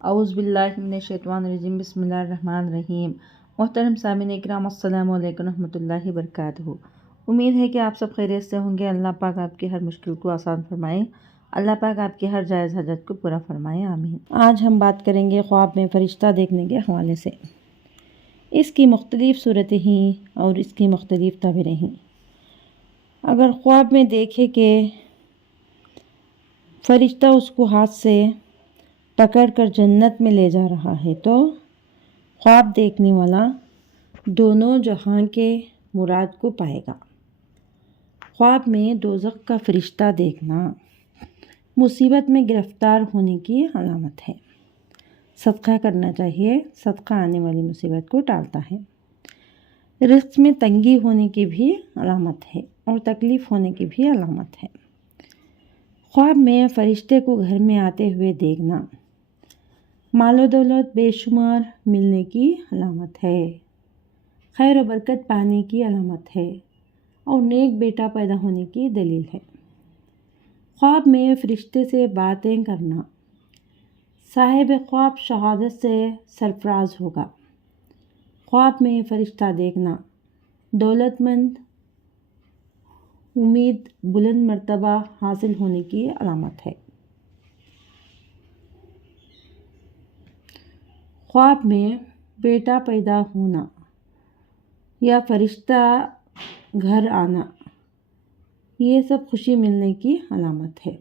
اعوذ باللہ من الشیطان الرجیم، بسم اللہ الرحمن الرحیم۔ محترم سامعین اکرام، السلام علیکم ورحمۃ اللہ وبرکاتہ۔ امید ہے کہ آپ سب خیریت سے ہوں گے۔ اللہ پاک آپ کی ہر مشکل کو آسان فرمائے، اللہ پاک آپ کی ہر جائز حاجت کو پورا فرمائے، آمین۔ آج ہم بات کریں گے خواب میں فرشتہ دیکھنے کے حوالے سے۔ اس کی مختلف صورتیں ہیں اور اس کی مختلف تعبیریں ہیں۔ اگر خواب میں دیکھے کہ فرشتہ اس کو ہاتھ سے پکڑ کر جنت میں لے جا رہا ہے تو خواب دیکھنے والا دونوں جہاں کے مراد کو پائے گا۔ خواب میں دوزخ کا فرشتہ دیکھنا مصیبت میں گرفتار ہونے کی علامت ہے۔ صدقہ کرنا چاہیے، صدقہ آنے والی مصیبت کو ٹالتا ہے۔ رزق میں تنگی ہونے کی بھی علامت ہے اور تکلیف ہونے کی بھی علامت ہے۔ خواب میں فرشتے کو گھر میں آتے ہوئے دیکھنا مال و دولت بے شمار ملنے کی علامت ہے، خیر و برکت پانے کی علامت ہے اور نیک بیٹا پیدا ہونے کی دلیل ہے۔ خواب میں فرشتے سے باتیں کرنا صاحب خواب شہادت سے سرفراز ہوگا۔ خواب میں فرشتہ دیکھنا دولت مند، امید، بلند مرتبہ حاصل ہونے کی علامت ہے۔ خواب میں بیٹا پیدا ہونا یا فرشتہ گھر آنا، یہ سب خوشی ملنے کی علامت ہے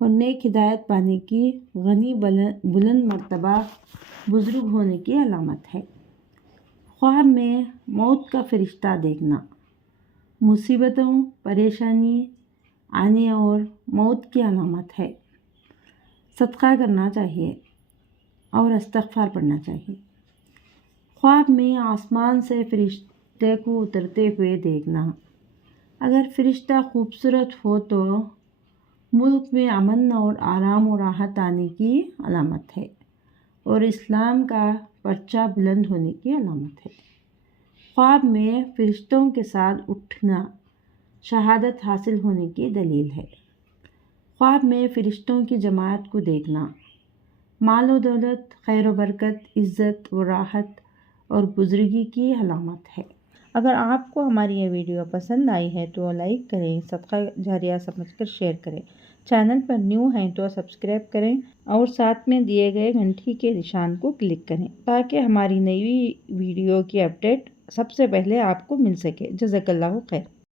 اور نیک ہدایت پانے کی، غنی، بلند مرتبہ، بزرگ ہونے کی علامت ہے۔ خواب میں موت کا فرشتہ دیکھنا مصیبتوں، پریشانی آنے اور موت کی علامت ہے۔ صدقہ کرنا چاہیے اور استغفار پڑھنا چاہیے۔ خواب میں آسمان سے فرشتے کو اترتے ہوئے دیکھنا، اگر فرشتہ خوبصورت ہو تو ملک میں امن اور آرام و راحت آنے کی علامت ہے اور اسلام کا پرچہ بلند ہونے کی علامت ہے۔ خواب میں فرشتوں کے ساتھ اٹھنا شہادت حاصل ہونے کی دلیل ہے۔ خواب میں فرشتوں کی جماعت کو دیکھنا مال و دولت، خیر و برکت، عزت و راحت اور بزرگی کی علامت ہے۔ اگر آپ کو ہماری یہ ویڈیو پسند آئی ہے تو لائک کریں، صدقہ جاریہ سمجھ کر شیئر کریں، چینل پر نیو ہیں تو سبسکرائب کریں اور ساتھ میں دیے گئے گھنٹی کے نشان کو کلک کریں تاکہ ہماری نئی ویڈیو کی اپڈیٹ سب سے پہلے آپ کو مل سکے۔ جزاک اللہ خیر۔